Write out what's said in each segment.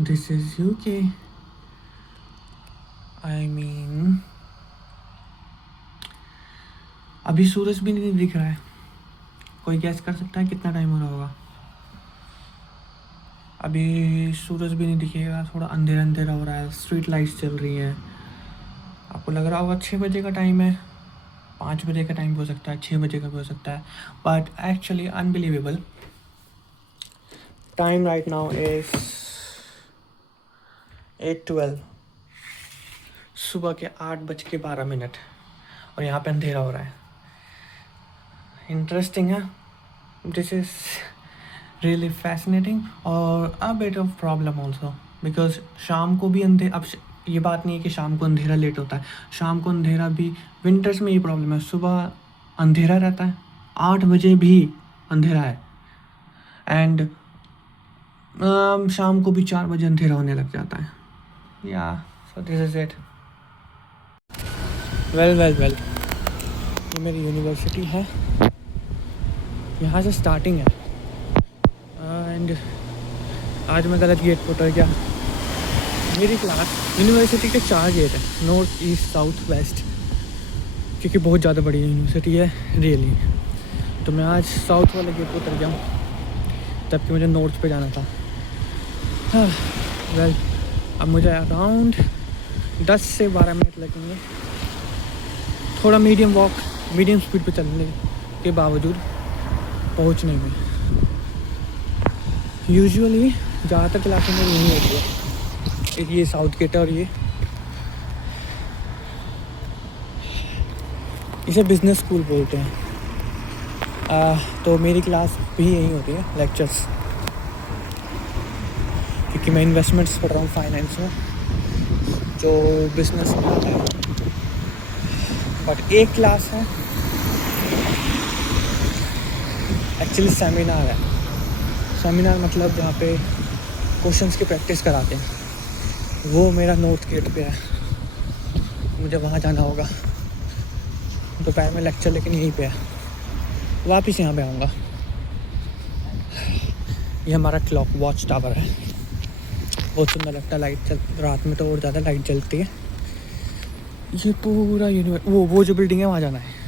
This is UK. I mean, अभी सूरज भी नहीं दिख रहा है. कोई गैस कर सकता है कितना टाइम हो रहा होगा? अभी सूरज भी नहीं दिखेगा, थोड़ा अंधेरा अंधेरा हो रहा है, स्ट्रीट लाइट्स चल रही हैं. आपको लग रहा होगा 6 बजे का टाइम है, 5 बजे का टाइम हो सकता है, 6 बजे का भी हो सकता है. But actually unbelievable, time right now is 8:12. सुबह के 8:12 और यहाँ पे अंधेरा हो रहा है. इंटरेस्टिंग है. दिस इज़ रियली फैसिनेटिंग और a bit of problem also, because शाम को भी अब ये बात नहीं है कि शाम को अंधेरा लेट होता है. शाम को अंधेरा भी विंटर्स में ये प्रॉब्लम है. सुबह अंधेरा रहता है, 8 बजे भी अंधेरा है, एंड शाम को भी 4 बजे अंधेरा होने लग जाता है. या so this is it. Well, ये मेरी यूनिवर्सिटी है, यहाँ से स्टार्टिंग है. एंड आज मैं गलत गेट पर उतर गया. मेरी क्लास यूनिवर्सिटी के 4 गेट है, नॉर्थ, ईस्ट, साउथ, वेस्ट, क्योंकि बहुत ज़्यादा बड़ी यूनिवर्सिटी है रियली. तो मैं आज साउथ वाले गेट पर उतर गया हूँ, जबकि मुझे नॉर्थ पे जाना था. वेल, अब मुझे अराउंड 10 से 12 मिनट लगेंगे, थोड़ा मीडियम स्पीड पे चलने के बावजूद पहुँचने में. यूजुअली ज़्यादातर क्लासें में यही होती है. ये साउथ गेट है और ये इसे बिजनेस स्कूल बोलते हैं. तो मेरी क्लास भी यही होती है, लेक्चर्स, क्योंकि मैं इन्वेस्टमेंट्स पढ़ रहा हूँ फाइनेंस में, जो बिजनेस में आता है. बट एक क्लास है एक्चुअली सेमिनार है. सेमिनार मतलब जहाँ पे क्वेश्चंस की प्रैक्टिस कराते हैं, वो मेरा नॉर्थ गेट पे है. मुझे वहाँ जाना होगा. दोपहर में लेक्चर लेकिन यहीं पे है, वापस यहाँ पे आऊँगा. ये हमारा क्लॉक वॉच टावर है, बहुत सुंदर लगता है. लाइट रात में तो और ज़्यादा लाइट जलती है. ये पूरा वो जो बिल्डिंग है वहाँ जाना है.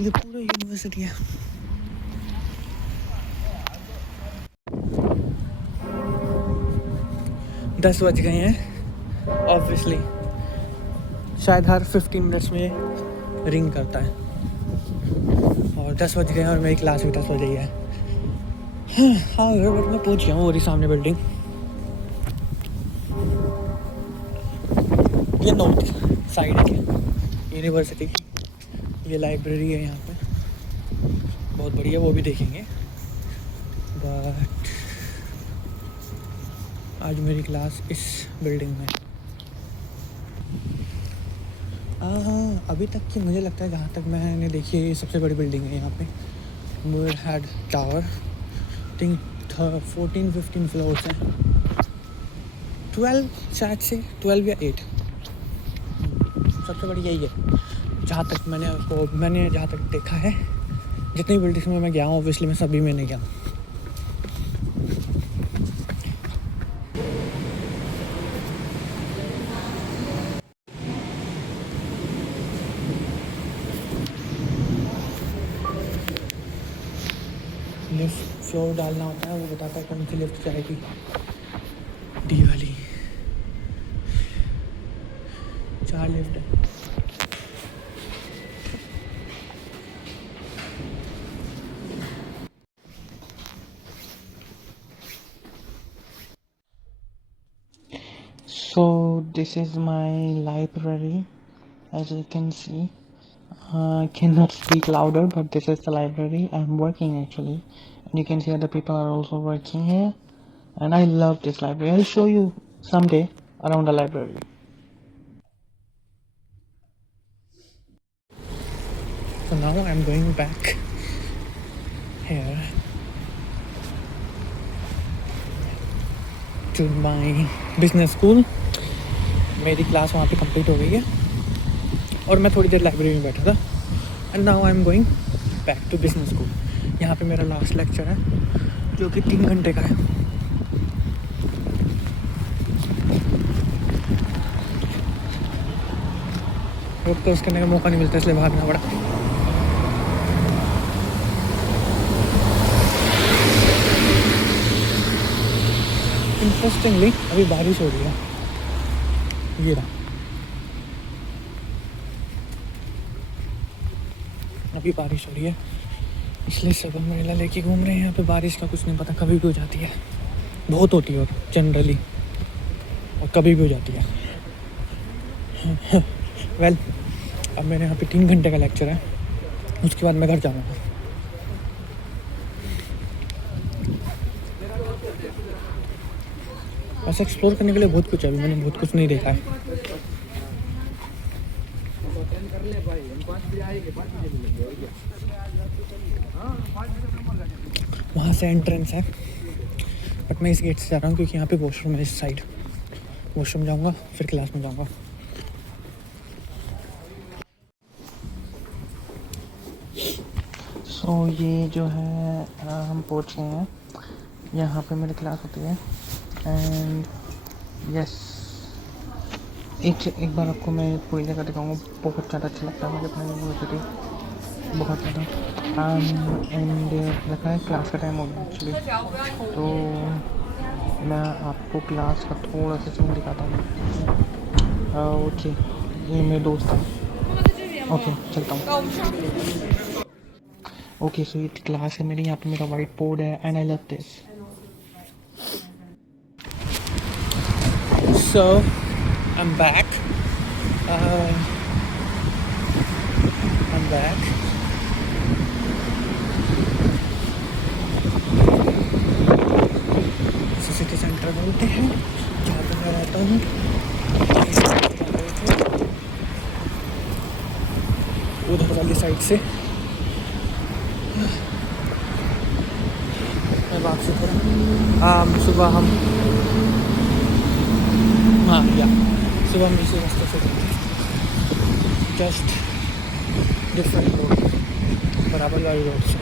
ये पूरा यूनिवर्सिटी है. दस बज गए हैं ऑब्वियसली. शायद हर 15 मिनट्स में रिंग करता है, और 10 बज गए हैं और मेरी क्लास भी 10 बजे ही है. हाँ, बट मैं पहुँच गया हूँ. और सामने बिल्डिंग, ये नॉर्थ साइड है यूनिवर्सिटी की. ये लाइब्रेरी है यहाँ पे, बहुत बढ़िया, वो भी देखेंगे. बट आज मेरी क्लास इस बिल्डिंग में. अभी तक की मुझे लगता है, जहाँ तक मैंने देखी है, ये सबसे बड़ी बिल्डिंग है यहाँ पे. मूर हेड टावर, थिंक 14-15 फ्लोर्स हैं. 12 शायद से 12 या 8, सबसे बड़ी यही है जहाँ तक मैंने जहाँ तक देखा है. जितनी बिल्डिंग्स में मैं गया हूँ, ऑब्वियसली मैं सभी में नहीं गया. लिफ्ट फ्लोर डालना होता है, वो बताता है कौन सी लिफ्ट जाएगी. डी वाली 4 लिफ्ट है. So this is my library, as you can see. I cannot speak louder, but this is the library. I'm working actually, and you can see other people are also working here. And I love this library. I'll show you someday around the library. So now I'm going back here to my business school. मेरी class वहाँ पे complete हो गई है और मैं थोड़ी देर library में बैठा था. And now I am going back to business school. यहाँ पे मेरा लास्ट लेक्चर है जो कि 3 घंटे का है। रोड क्रॉस करने का मौका नहीं मिलता इसलिए भागना पड़ा। इंटरेस्टिंगली अभी बारिश हो रही है, ये रहा, अभी बारिश हो रही है इसलिए सब अम्ब्रेला लेके घूम रहे हैं। यहाँ पे बारिश का कुछ नहीं पता, कभी भी हो जाती है, बहुत होती है और जनरली, और कभी भी हो जाती है। वेल अब मेरे यहाँ पे 3 घंटे का लेक्चर है, उसके बाद मैं घर जाऊँगा। वैसे एक्सप्लोर करने के लिए बहुत कुछ है, अभी मैंने बहुत कुछ नहीं देखा है। वहाँ से एंट्रेंस है, बट मैं इस गेट से जा रहा हूँ क्योंकि यहाँ पे वॉशरूम है इस साइड। वॉशरूम जाऊँगा फिर क्लास में जाऊँगा। सो ये जो है हम पहुँच गए हैं, यहाँ पे मेरी क्लास होती है। एंड यस, एक बार आपको मैं पूरी जगह दिखाऊंगा, बहुत ज़्यादा अच्छा लगता है मुझे अपनी यूनिवर्सिटी, बहुत ज़्यादा। एंड लगा है क्लास का टाइम हो गया एक्चुअली, तो मैं आपको क्लास का थोड़ा सा सीन दिखाता हूँ। ओके, ये मेरे दोस्त है। ओके चलता हूँ। ओके सो ये क्लास है मेरी, यहाँ पे मेरा वाइट बोर्ड है and I love this. So I'm back. I'm back. City centre बोलते हैं जहाँ पे मैं रहता हूँ। उधर वाली साइड से मैं वापसी करूँ। सुबह हम सुबह हम इसी रास्ते से जस्ट डिफरेंट रोड, बराबर वाली रोड से,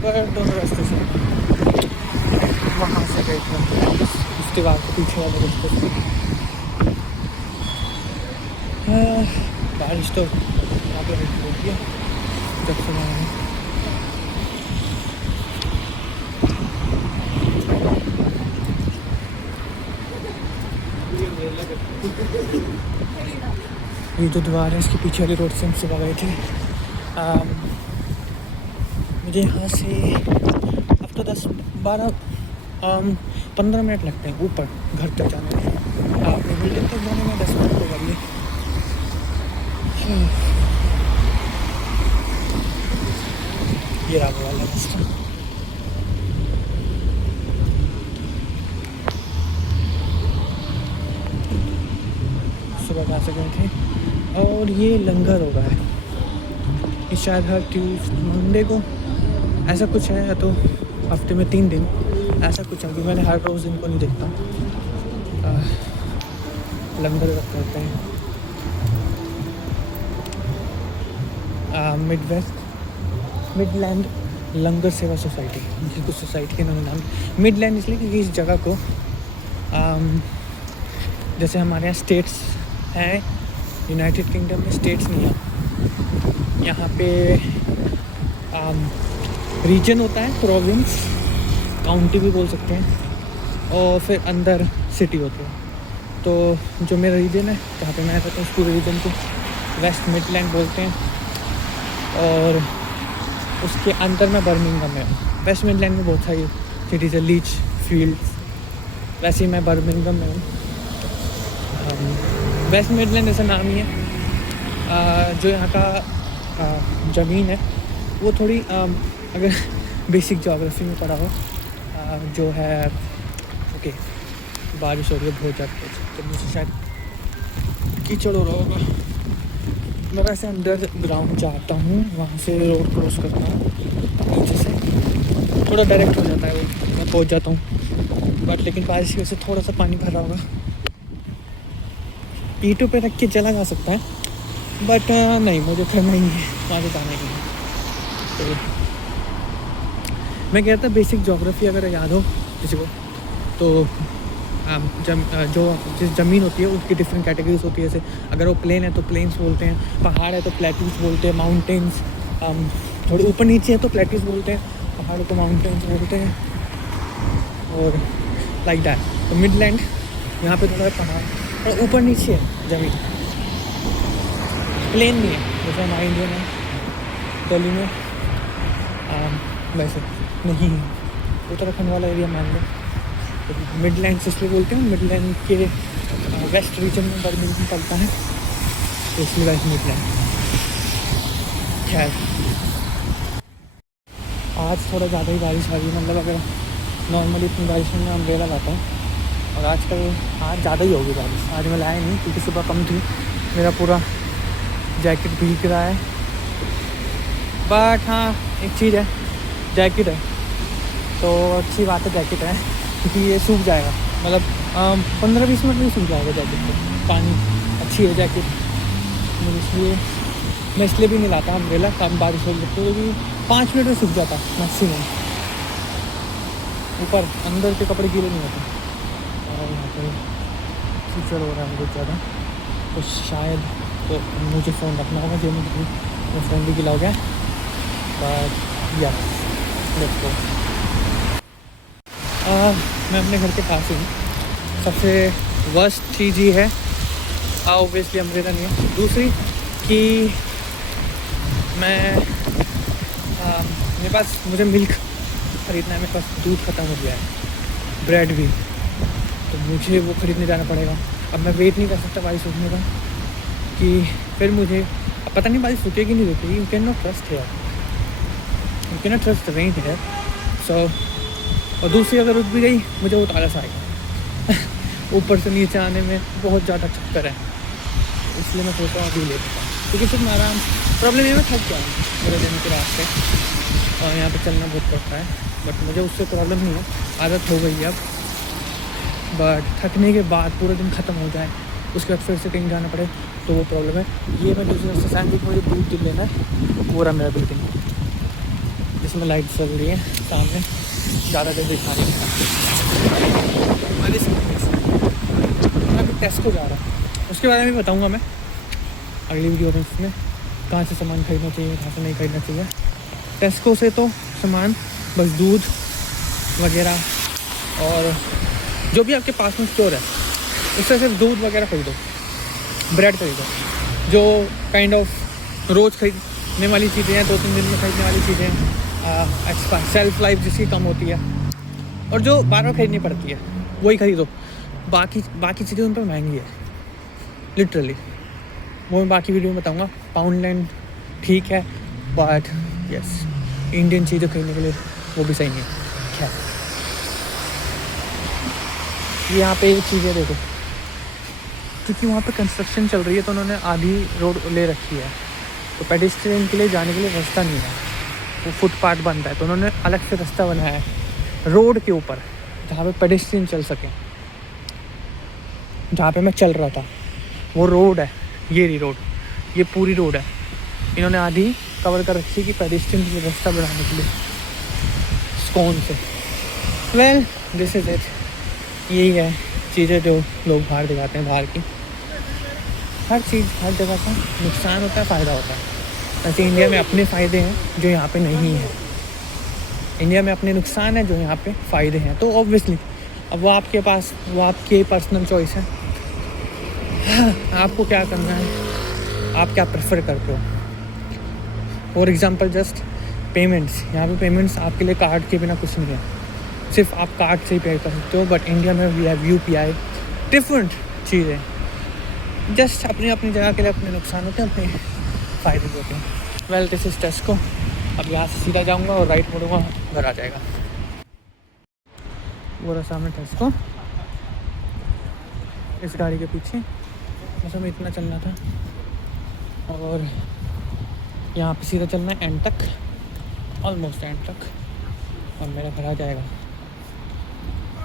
पर दोनों रास्ते से वहाँ से गए थे उसके बाद पीछे वाले रास्ते से। बारिश तो आगे होती है जब से मैं ये जो द्वार है इसके पीछे वाली रोड से हम सुबह गए थे। मुझे यहाँ से अब तो 10-12-15 मिनट लगते हैं ऊपर घर तक जाने में। आपने बिल्डिंग तक जाने में 10 मिनट लगा लिए। ये रहा वाला रास्ता। सुबह जा सके थे। और ये लंगर हो रहा है, ये शायद हर मंडे को ऐसा कुछ है, या तो हफ्ते में 3 दिन ऐसा कुछ है, मैंने हर रोज़ इनको नहीं देखता। लंगर करते हैं। मिडलैंड लंगर सेवा सोसाइटी, जिसको सोसाइटी के नाम मिडलैंड इसलिए क्योंकि इस जगह को जैसे हमारे यहाँ स्टेट्स हैं, यूनाइटेड किंगडम में स्टेट्स नहीं है, यहाँ पे रीजन होता है, प्रोविंस, काउंटी भी बोल सकते हैं, और फिर अंदर सिटी होती है। तो जो मेरा रीजन है जहाँ पे मैं रहता हूँ, उस पूरे रीजन को वेस्ट मिडलैंड बोलते हैं, और उसके अंदर मैं बर्मिंघम में हूँ। वेस्ट मिडलैंड में बहुत सारी सिटीज़ है, लीच फील्ड, वैसे ही मैं बर्मिंघम में हूँ। वेस्ट मिडलैंड ऐसा नाम ही है। जो यहाँ का ज़मीन है वो थोड़ी अगर बेसिक ज्योग्राफी में पढ़ा हो, जो है ओके, बारिश हो रही है बहुत ज़्यादा, तो मुझे शायद कीचड़ हो रहा होगा। मैं वैसे अंडर ग्राउंड जाता हूँ, वहाँ से रोड क्रॉस करता हूँ नीचे से, थोड़ा डायरेक्ट हो जाता है वो, मैं पहुँच जाता हूँ। बट लेकिन बारिश की वजह से थोड़ा सा पानी भरा होगा, ईंटों पे रख के चला जा सकता है, बट नहीं, मुझे करना ही है, वहाँ से जाना ही है। तो मैं कहता बेसिक ज्योग्राफी अगर याद हो किसी को तो जो जिस ज़मीन होती है उसकी डिफरेंट कैटेगरीज होती है। जैसे अगर वो प्लेन है तो प्लेन्स बोलते हैं, पहाड़ है तो प्लेट्यूज बोलते हैं, माउंटेन्स थोड़ी ऊपर नीचे है तो प्लेट्यूज बोलते हैं, पहाड़ को माउंटेन्स बोलते हैं, और लाइक दैट। तो मिडलैंड यहाँ पे थोड़ा पहाड़ और ऊपर नीचे है ज़मीन, प्लेन नहीं है जैसे हमारे इंडिया में दिल्ली में वैसे नहीं है। उत्तराखंड वाला एरिया मान लो तो मिडलैंड इसलिए बोलते हैं, मिडलैंड के वेस्ट रीजन में बर्मिंघम पड़ता है तो इसलिए वैसे मिडलैंड। खैर आज थोड़ा ज़्यादा ही बारिश आ रही है, मतलब अगर नॉर्मली इतनी बारिश में अम्ब्रेला लाता हूँ, और आजकल आज ज़्यादा ही होगी बारिश। आज मैं लाया नहीं क्योंकि सुबह कम थी, मेरा पूरा जैकेट भीग रहा है। बट हाँ एक चीज़ है, जैकेट है तो अच्छी बात है, जैकेट है क्योंकि ये सूख जाएगा, मतलब 15-20 मिनट में सूख जाएगा जैकेट को, पानी अच्छी है जैकेट। मैं इसलिए भी नहीं लाता अम्ब्रेला, कम बारिश हो जाती है क्योंकि 5 मिनट में सूख जाता मैक्सिमम, ऊपर अंदर के कपड़े गीले नहीं होते। और यहाँ पर कीचड़ हो रहा है बहुत ज़्यादा, तो शायद तो मुझे फ़ोन रखना होगा, जो मेरा फ़ोन भी गिला हो गया। बट या लेट्स गो। मैं अपने घर के पास ही हूँ। सबसे वर्स्ट चीज़ ये है ऑब्वियसली अम्ब्रेला नहीं है। दूसरी कि मेरे पास मुझे मिल्क ख़रीदना है, मेरे पास दूध ख़त्म हो गया है, ब्रेड भी, तो मुझे वो ख़रीदने जाना पड़ेगा। अब मैं वेट नहीं कर सकता बारिश रुकने का, कि फिर मुझे अब पता नहीं बारिश रुकेगी नहीं रुकेगी। यू कैन नॉट ट्रस्ट है, you can not trust the rain है। सो और दूसरी अगर रुक भी गई मुझे वो आलस आएगा ऊपर से नीचे आने में बहुत ज़्यादा चक्कर है, इसलिए मैं सोचा अभी ले लेता हूँ, क्योंकि फिर मैं आराम। प्रॉब्लम ये मैं थक गया हूँ मेरे दिन के रास्ते, और यहाँ पे चलना बहुत पड़ता है, बट मुझे उससे प्रॉब्लम नहीं है, आदत हो गई है अब। बट थकने के बाद पूरा दिन ख़त्म हो जाए, उसके बाद फिर से कहीं जाना पड़े तो वो प्रॉब्लम है। ये मैं दूसरी एक्सरसाइज भी मुझे दूध लेना है, वो रहा मेरा बिल्डिंग जिसमें लाइट चल रही है सामने, ज़्यादा देर दिखा नहीं मैं अभी टेस्को जा रहा हूँ, उसके बारे में भी बताऊँगा मैं अगली वीडियो में, इसमें कहाँ से सामान खरीदना चाहिए, कहाँ से नहीं खरीदना चाहिए। टेस्को से तो सामान बस दूध वगैरह और जो भी आपके पास में स्टोर है उससे सिर्फ दूध वगैरह खरीदो, ब्रेड खरीदो, जो काइंड ऑफ रोज़ खरीदने वाली चीज़ें हैं, 2-3 दिन में खरीदने वाली चीज़ें हैं, एक्सपायर सेल्फ लाइफ जिसकी कम होती है, और जो बार बार खरीदनी पड़ती है वही खरीदो। बाकी चीज़ें उन पर महंगी है लिटरली, वो मैं बाकी वीडियो में बताऊँगा। पाउंडलैंड ठीक है, बट यस इंडियन चीज़ें खरीदने के लिए वो भी सही नहीं है। खैर यहाँ पे एक चीज़ें देखो, क्योंकि वहाँ पे कंस्ट्रक्शन चल रही है तो उन्होंने आधी रोड ले रखी है, तो पेडेस्ट्रियन के लिए जाने के लिए रास्ता नहीं है, वो फुटपाथ बन रहा है, तो उन्होंने अलग से रास्ता बनाया है रोड के ऊपर जहाँ पे पेडेस्ट्रियन चल सकें। जहाँ पे मैं चल रहा था वो रोड है, ये रही रोड, ये पूरी रोड है, इन्होंने आधी कवर कर रखी है कि पेडेस्ट्रियन के लिए रास्ता बनाने के लिए स्कोन से। वेल दिस इज़ इट, यही है चीज़ें जो लोग बाहर दिखाते हैं। बाहर की हर चीज़ हर जगह का नुकसान होता है, फ़ायदा होता है। वैसे इंडिया में अपने फ़ायदे हैं जो यहाँ पे नहीं है, इंडिया में अपने नुकसान है जो यहाँ पे फ़ायदे हैं। तो ऑब्वियसली अब वो आपके पास, वो आपकी पर्सनल चॉइस है, आपको क्या करना है, आप क्या प्रेफर करते हो। फॉर एग्ज़ाम्पल जस्ट पेमेंट्स, यहाँ पे पेमेंट्स आपके लिए कार्ड के बिना कुछ नहीं है, सिर्फ आप कार्ड से ही पे कर सकते हो। बट इंडिया में वी हैव UPI, डिफरेंट चीज़ें, जस्ट अपनी अपनी जगह के लिए अपने नुकसान होते हैं, अपने फ़ायदे होते हैं। वेल दिस इज़ टेस्को, अब यहाँ से सीधा जाऊँगा और राइट मुड़ूँगा, घर आ जाएगा। वो रहा सामने टेस्को, इस गाड़ी के पीछे, बस हमें इतना चलना था और यहाँ पे सीधा चलना है एंड तक, ऑलमोस्ट एंड तक, और मेरा घर आ जाएगा।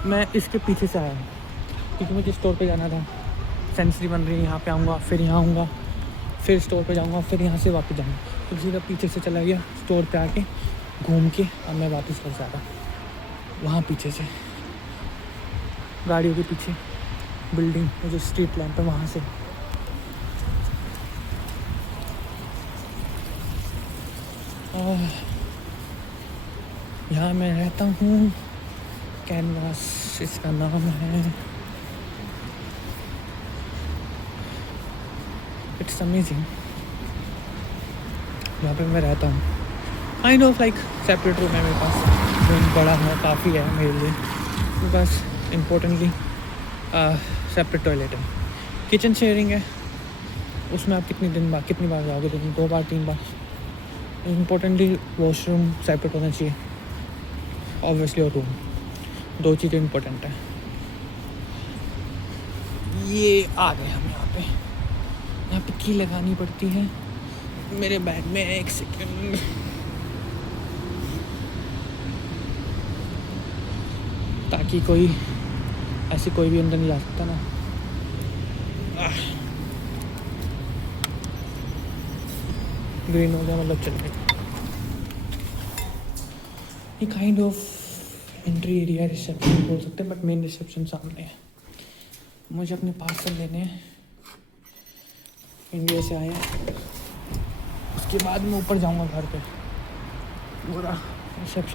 मैं इसके पीछे से आया हूँ क्योंकि मुझे स्टोर पे जाना था, सेंसरी बन रही है, यहाँ पे आऊँगा, फिर यहाँ आऊँगा, फिर स्टोर पे जाऊँगा, फिर यहाँ से वापस जाऊँगा। तो सीधा पीछे से चला गया स्टोर पे आके घूम के, अब मैं वापस घर जा रहा हूँ। वहाँ पीछे से गाड़ियों के पीछे बिल्डिंग, वो जो स्ट्रीट लैंप है वहाँ से। यहाँ मैं रहता हूँ, कैनवास इसका नाम है। It's amazing. यहाँ पे मैं रहता हूँ, kind of like separate room है मेरे पास, रूम बड़ा है, काफ़ी है मेरे लिए। बस इम्पोर्टेंटली सेपरेट टॉयलेट है, किचन शेयरिंग है, उसमें आप कितनी बार जाओगे, दिन 2 बार 3 बार। इम्पोर्टेंटली वॉशरूम सेपरेट होना चाहिए ऑब्वियसली, और रूम, 2 चीज़ें इम्पोर्टेंट है। ये आ गए हम यहाँ पे की लगानी पड़ती है मेरे बैग में। 1 सेकेंड, ताकि कोई भी अंदर नहीं जा सकता ना। ग्रीन हो गया मतलब चल गया। ये kind of entry area reception बोल सकते हैं, बट मेन रिसेप्शन सामने है। मुझे अपने पार्सल लेने हैं, इंडिया से आए हैं, उसके बाद मैं ऊपर जाऊंगा घर पे। पूरा रिसेप्शन